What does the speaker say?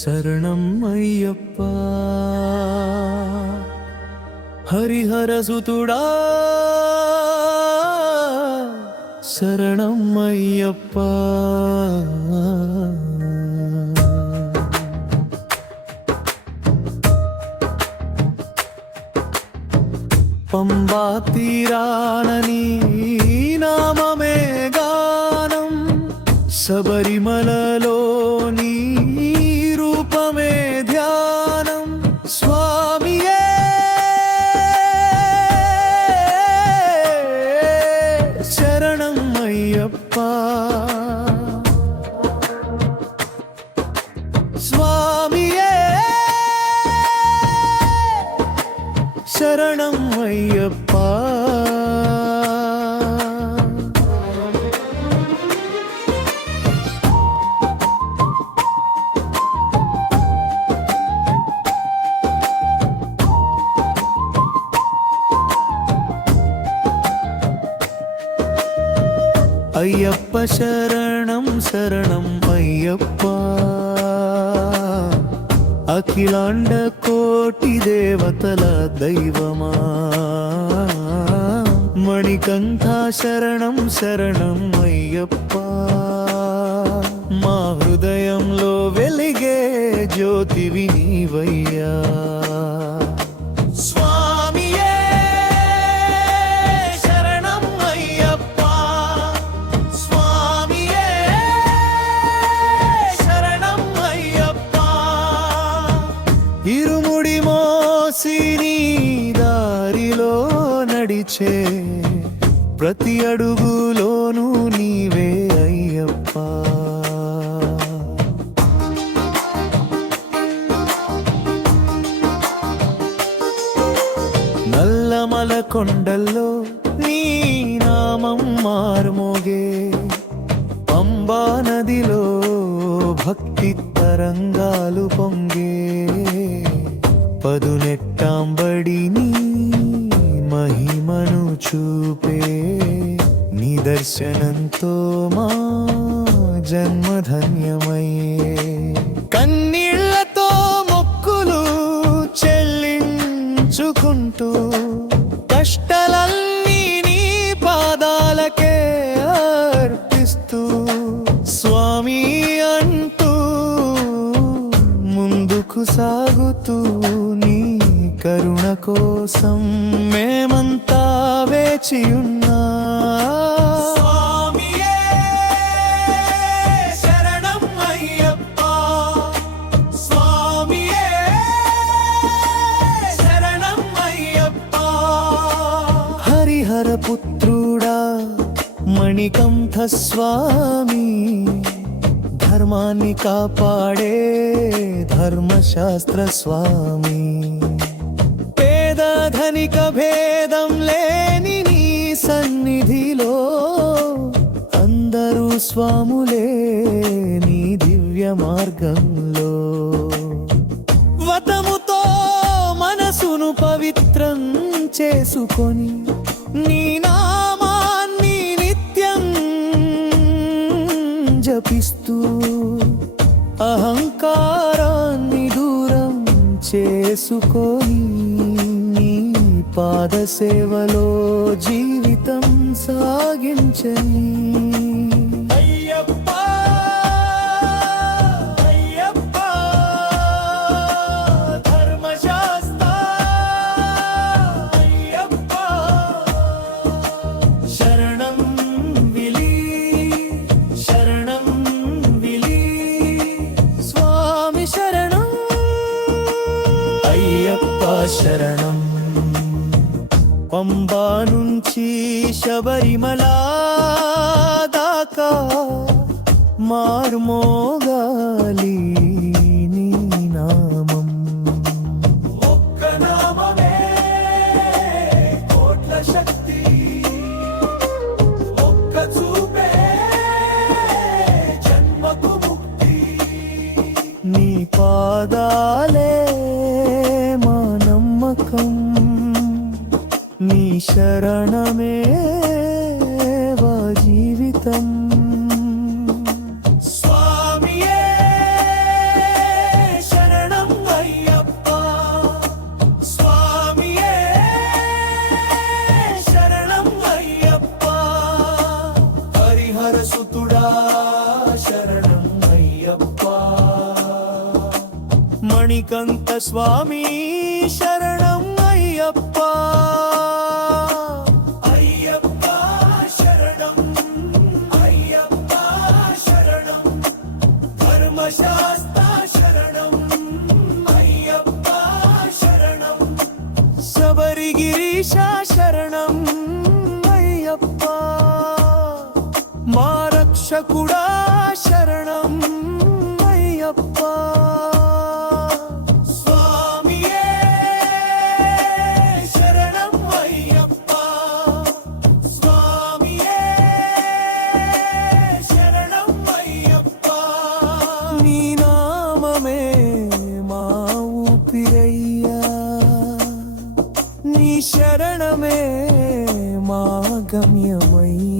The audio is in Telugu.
శరణం అయ్యప్ప హరిహర సుతుడా శరణం అయ్యప్ప పంబా తీరానని నామమే గానం శబరిమలలో నీ రూపమే ధ్యానం స్వామియే శరణం అయ్యప్ప స్వామియే శరణం అయ్యప్ప అయ్యప్ప శరణం శరణం అయ్యప్ప అఖిలాండ కోటి దేవతల దైవమా మణికంఠ శరణం శరణం అయ్యప్ప మా హృదయంలో వెలిగే జ్యోతివి నీవయ్యా ఇరుముడి మోసి నీ దారిలో నడిచే ప్రతి అడుగులోనూ నీవే అయ్యప్ప నల్లమల కొండల్లో నీ నామం మారుమోగే పంబా నదిలో భక్తి తరంగాలు పొంగే పదునెట్టాంబడి నీ మహిమను చూపే నీ దర్శనంతో మా జన్మధన్యమయ్యే కన్నీళ్లతో మొక్కులు చెల్లించుకుంటూ కష్టాలన్నీ నీ పాదాలకే అర్పిస్తూ స్వామి అంటూ ముందుకు సాగుతూ నీ కరుణ కోసం మేమంతా వేచియున్నా స్వామియే శరణం అయ్యప్ప స్వామియే శరణం అయ్యప్ప హరిహర పుత్రుడా మణికంఠ స్వామి ధర్మాన్ని కాపాడే ధర్మశాస్త్ర స్వామి పేద ధనిక భేదం లేని నీ సన్నిధిలో అందరూ స్వాములే నీ దివ్య మార్గంలో వతముతో మనసును పవిత్రం చేసుకొని నీ నామాన్ని నిత్యం జపిస్తూ అహంకారాన్ని దూరం చేసుకొని నీ పాద సేవలో జీవితం సాగించని అయ్యప్ప శరణం పంబా నుంచి శబరిమల దాకా మార్మోగాలి నీ నామం ఒక్క నామమే కోట్ల శక్తి ఒక్క చూపే జన్మకు ముక్తి నీ పాదాలే నీ శరణమే జీవితం స్వామియే మణికంఠ స్వామి శరణం అయ్యప్ప అయ్యప్ప శరణం అయ్యప్ప శరణం ధర్మశాస్త్ర శరణం అయ్యప్ప శరణం శబరిగిరీశ శరణం అయ్యప్ప మా రక్షకుడా శరణం అయ్యప్ప స్వామియే శరణం అయ్యప్ప స్వామియే శరణం అయ్యప్ప నీ నామమే మా ఊపిరయ్యా నీ శరణమే మా గమ్యమయ్యా